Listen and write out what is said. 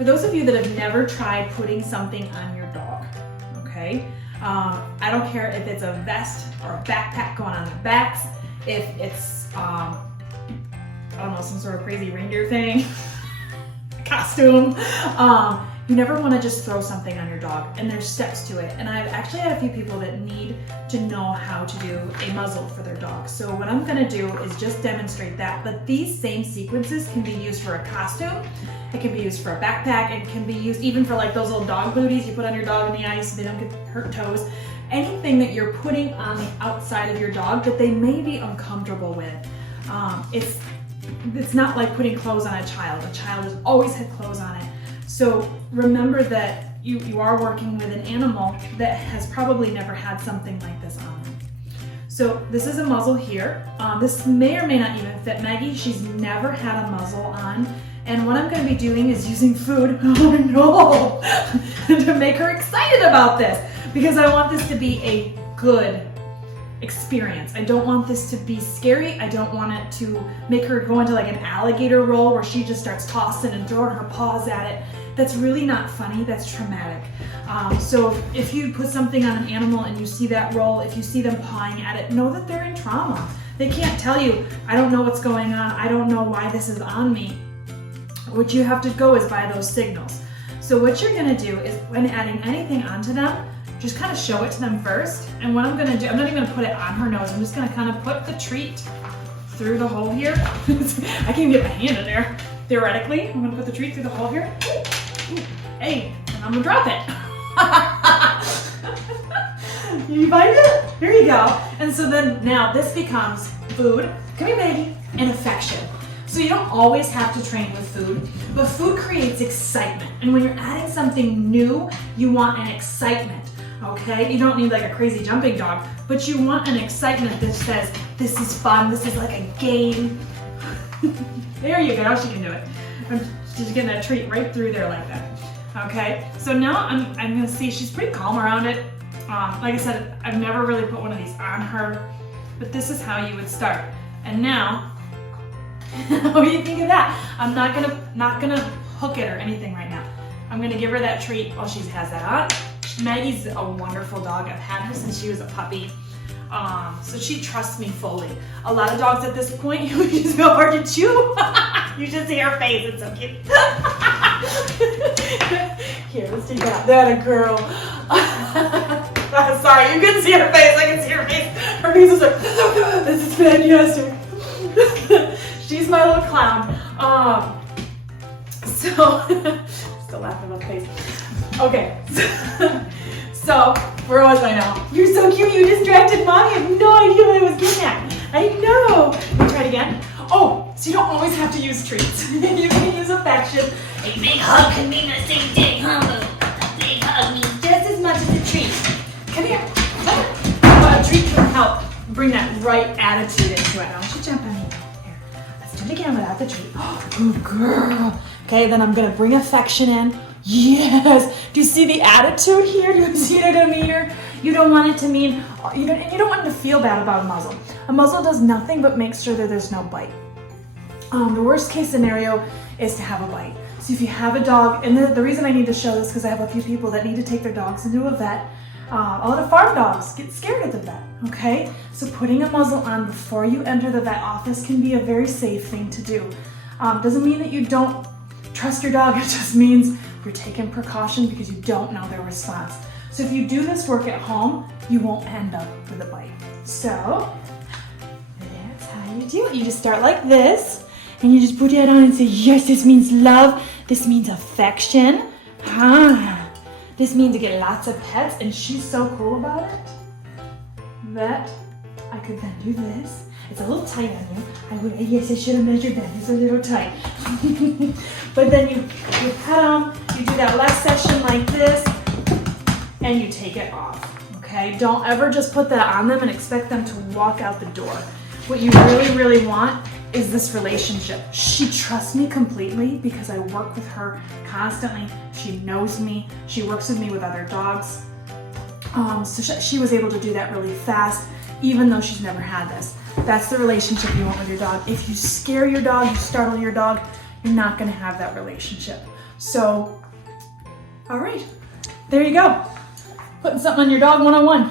For those of you that have never tried putting something on your dog, okay? I don't care if it's a vest or a backpack going on their backs, if it's, I don't know, some sort of crazy reindeer thing, costume. You never want to just throw something on your dog, and there's steps to it. And I've actually had a few people that need to know how to do a muzzle for their dog. So what I'm gonna do is just demonstrate that, but these same sequences can be used for a costume, it can be used for a backpack, it can be used even for like those little dog booties you put on your dog in the ice so they don't get hurt toes. Anything that you're putting on the outside of your dog that they may be uncomfortable with. It's not like putting clothes on a child. A child has always had clothes on it. So remember that you are working with an animal that has probably never had something like this on them. So this is a muzzle here. This may or may not even fit Maggie. She's never had a muzzle on. And what I'm going to be doing is using food, oh no, to make her excited about this, because I want this to be a good experience. I don't want this to be scary. I don't want it to make her go into like an alligator roll where she just starts tossing and throwing her paws at it. That's really not funny, that's traumatic. So if you put something on an animal and you see that roll, if you see them pawing at it, know that they're in trauma. They can't tell you, I don't know what's going on, I don't know why this is on me. What you have to go is by those signals. So what you're gonna do is when adding anything onto them, just kind of show it to them first. And what I'm gonna do, I'm not even gonna put it on her nose, I'm just gonna kind of put the treat through the hole here. I can't get my hand in there. Theoretically, I'm gonna put the treat through the hole here. Ooh, hey, and I'm gonna drop it. You find it? Here you go. And so then now this becomes food, come here baby, and affection. So you don't always have to train with food, but food creates excitement. And when you're adding something new, you want an excitement, okay? You don't need like a crazy jumping dog, but you want an excitement that says, this is fun, this is like a game. There you go, she can do it. She's getting that treat right through there like that. Okay, so now I'm gonna see, she's pretty calm around it. Like I said, I've never really put one of these on her, but this is how you would start. And now, what do you think of that? I'm not gonna hook it or anything right now. I'm gonna give her that treat while she has that on. Maggie's a wonderful dog. I've had her since she was a puppy. So she trusts me fully. A lot of dogs at this point, you just go hard to chew. You should see her face, it's so cute. Here, let's take that. That a girl. Sorry, you couldn't see her face, I can see her face. Her face is like, this is fantastic. She's my little clown. Still laughing about the face. Okay, so where was I now? You're so cute, you distracted mommy. I have no idea what I was getting at. I know. Can we try it again? Oh, so you don't always have to use treats. You can use affection. A big hug can mean the same thing, huh? A big hug means just as much as a treat. Come here. A treat can help bring that right attitude into it. Now, she jump on me. Here, let's do it again without the treat. Oh, good girl. Okay, then I'm gonna bring affection in. Yes. Do you see the attitude here? Do you see the demeanor? You don't want it to mean, you don't want to feel bad about a muzzle. A muzzle does nothing but make sure that there's no bite. The worst case scenario is to have a bite. So if you have a dog, and the reason I need to show this because I have a few people that need to take their dogs into a vet. A lot of farm dogs get scared at the vet, okay? So putting a muzzle on before you enter the vet office can be a very safe thing to do. Doesn't mean that you don't trust your dog, it just means you're taking precaution because you don't know their response. So if you do this work at home, you won't end up with a bite. So that's how you do it. You just start like this, and you just put that on and say, yes, this means love, this means affection. This means to get lots of pets, and she's so cool about it that I could then do this. It's a little tight on you. Yes, I should have measured that. It's a little tight. But then you pet them, you do that last session like this, and you take it off, okay? Don't ever just put that on them and expect them to walk out the door. What you really, really want is this relationship. She trusts me completely because I work with her constantly. She knows me. She works with me with other dogs. So she was able to do that really fast, even though she's never had this. That's the relationship you want with your dog. If you scare your dog, you startle your dog, you're not gonna have that relationship. So, all right, there you go. Putting something on your dog 101.